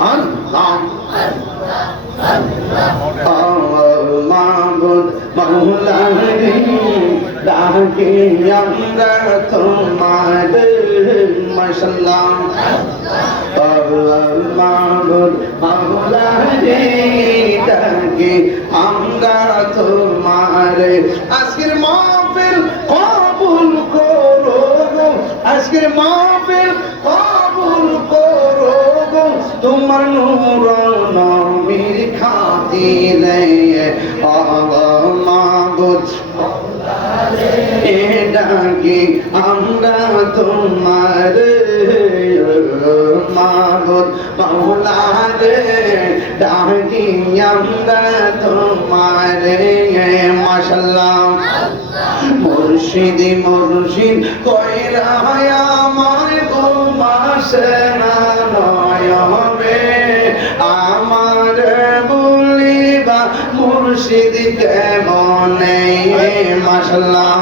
আল্লাহ মাবুদ মাওলা রে ডাকি আমরা তোমার মাশাআল্লাহ মাবুদ মাওলা রে ডাকি আমরা তোমার আজকের মাহফিল কবুল করো আজকের মাহফিল কবুল করো তোমার নূর নবীর খাতিরে মাবুদ ডাকি আমরা তোমার মাবুদ মাওলা রে ডাকি আমরা তোমার মাশাআল্লাহ মুর্শিদ মুর্শিদ কইরা আমার ঘুমাসে না নয়নে আমার বলিবা মুর্শিদ কেমনে মাশাআল্লাহ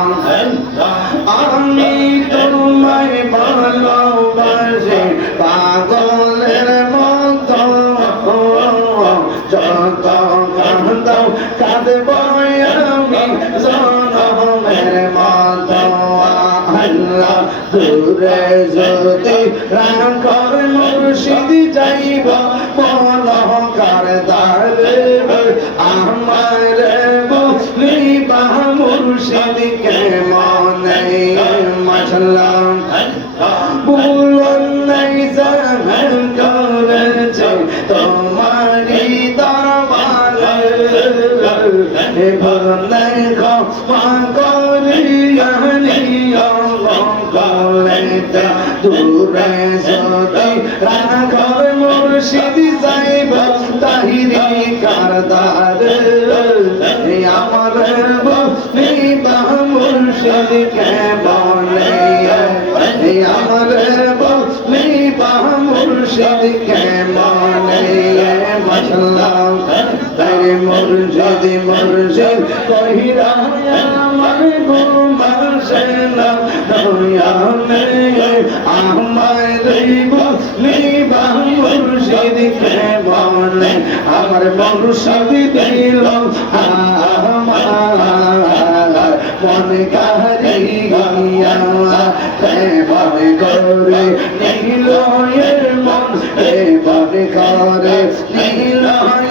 আমি তোমায় ভালোবাসি পাগলের মতো যত কাঁদাও কাঁদব আমি জনমের মতো আল্লাহ দূরে যদি রাখর মুর্শিদ যাইব মলকার দ্বারে আমার বলিবা মুর্শিদ কেমনে মাশাআল্লাহ বুলন নাই জাহান করেছে তোমারি দরবারে বুলন নাই ক্ষমা করিয়া নিও গলেতে দূরে যদি রাখর মুর্শিদ যাইব তাহিরি কারদারে আমার বলিবা মুর্শিদ কেমনে আমার বলিবা মুর্শিদ কেমনে মাশাআল্লাহ তাই মুর্শিদ মুর্শিদ কহিরা আমার ঘুমাসে না নয়নে আমার বলিবা মুর্শিদ কেমনে আমার মুর্শিদ দিল আমার মন কারিয়া মনে করে নীল মন মনে করে নীল মন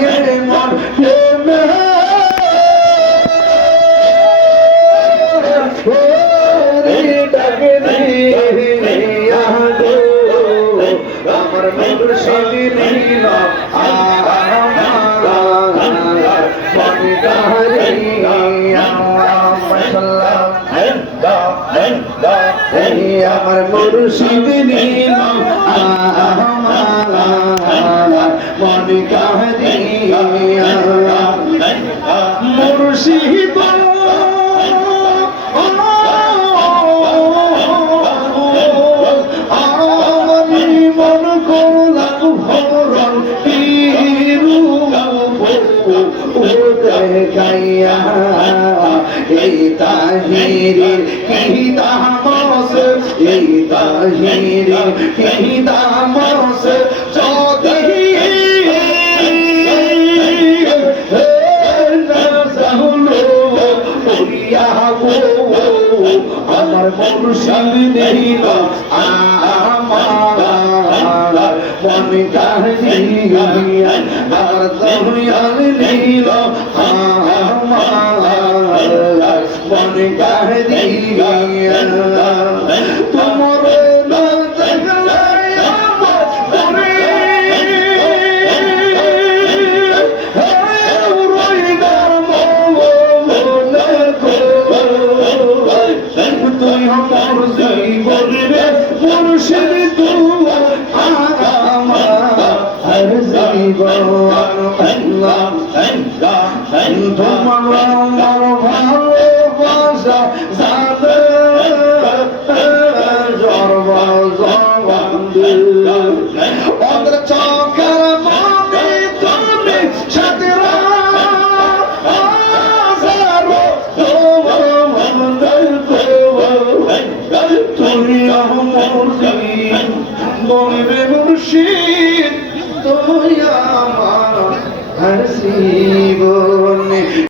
আমার মুর্শিদ নীল মনে কারিয়া আমার মুর্শিদ নীল মন কাহিয়া মুর্শিদ আমি মন করলাম হরণ দেখাইয়া এই তাহিরের কি দামস এই তাহিরের কি দামস যদি আমার মুর্শিদ নীল আমার মন কাহিয়া আর দয়াল নীল আমার মন কাহিয়া তোমার মুর্শিদ আমার হাসি